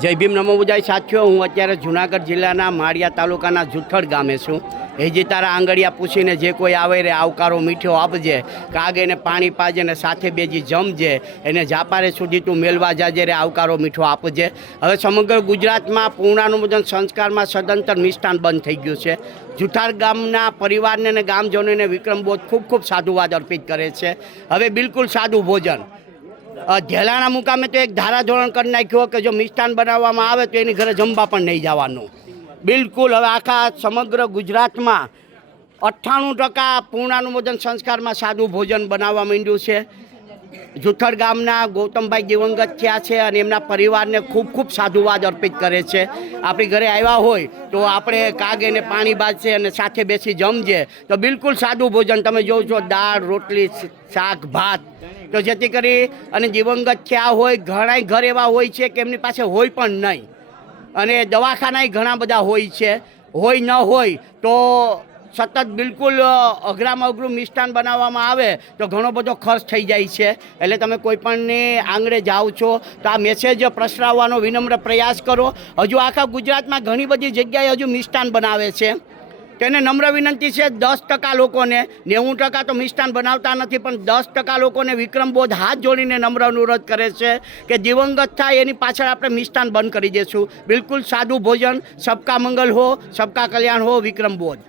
જય ભીમ નમો બુધાય સાથીઓ, હું અત્યારે જુનાગઢ જિલ્લાના માળિયા તાલુકાના જુથડ ગામે છું. જે તારા આંગળિયા પૂછીને જે કોઈ આવે રે આવકારો મીઠો આપજે, કાગ એને પાણી પાજે ને સાથે બેજી જમજે, એને જાપારે સુધી તું મેળવા જાજે રે આવકારો મીઠો આપજે. હવે સમગ્ર ગુજરાતમાં પૂર્ણાનુમોદન સંસ્કારમાં સદંતર મિષ્ટાન બંધ થઈ ગયું છે. જુથાડ ગામના પરિવારને અને ગામજનોને વિક્રમબોધ ખૂબ ખૂબ સાધુવાદ અર્પિત કરે છે. હવે બિલકુલ સાદું ભોજન. ધેલાણા મુકામે તો એક ધારાધોરણ કરી નાખ્યો કે જો મિષ્ટાન બનાવવામાં આવે તો એની ઘરે જમવા પણ નહીં જવાનું. બિલકુલ હવે આખા સમગ્ર ગુજરાતમાં 98% પૂર્ણાનુમોદન સંસ્કારમાં સાદું ભોજન બનાવવા માંડ્યું છે. જુથડ ગામના ગૌતમભાઈ દિવંગત થયા છે અને એમના પરિવારને ખૂબ ખૂબ સાધુવાદ અર્પિત કરે છે. આપણી ઘરે આવ્યા હોય તો આપણે કાગ એને પાણી બાજશે અને સાથે બેસી જમજે. તો બિલકુલ સાદું ભોજન તમે જોવો છો, દાળ રોટલી શાક ભાત. તો જેથી કરી અને દિવંગત થયા હોય ઘણાય ઘર એવા હોય છે કે એમની પાસે હોય પણ નહીં, અને દવાખાનાય ઘણા બધા હોય છે. હોય ન હોય તો સતત બિલકુલ અઘરામાં અઘરું મિષ્ટાન બનાવવામાં આવે તો ઘણો બધો ખર્ચ થઈ જાય છે. એટલે તમે કોઈપણની આંગળે જાઓ છો તો આ મેસેજ પ્રસરાવવાનો વિનમ્ર પ્રયાસ કરો. હજુ આખા ગુજરાતમાં ઘણી બધી જગ્યાએ હજુ મિષ્ટાન બનાવે છે. તેને નમ્ર વિનંતી છે 10% લોકોને, 90% તો મિષ્ટાન બનાવતા નથી, પણ 10% લોકોને વિક્રમબોધ હાથ જોડીને નમ્ર અનુરોધ કરે છે કે દિવંગત થાય એની પાછળ આપણે મિષ્ટાન બંધ કરી દઈશું. બિલકુલ સાદું ભોજન. સબકા મંગલ હો, સબકા કલ્યાણ હો. વિક્રમબોધ.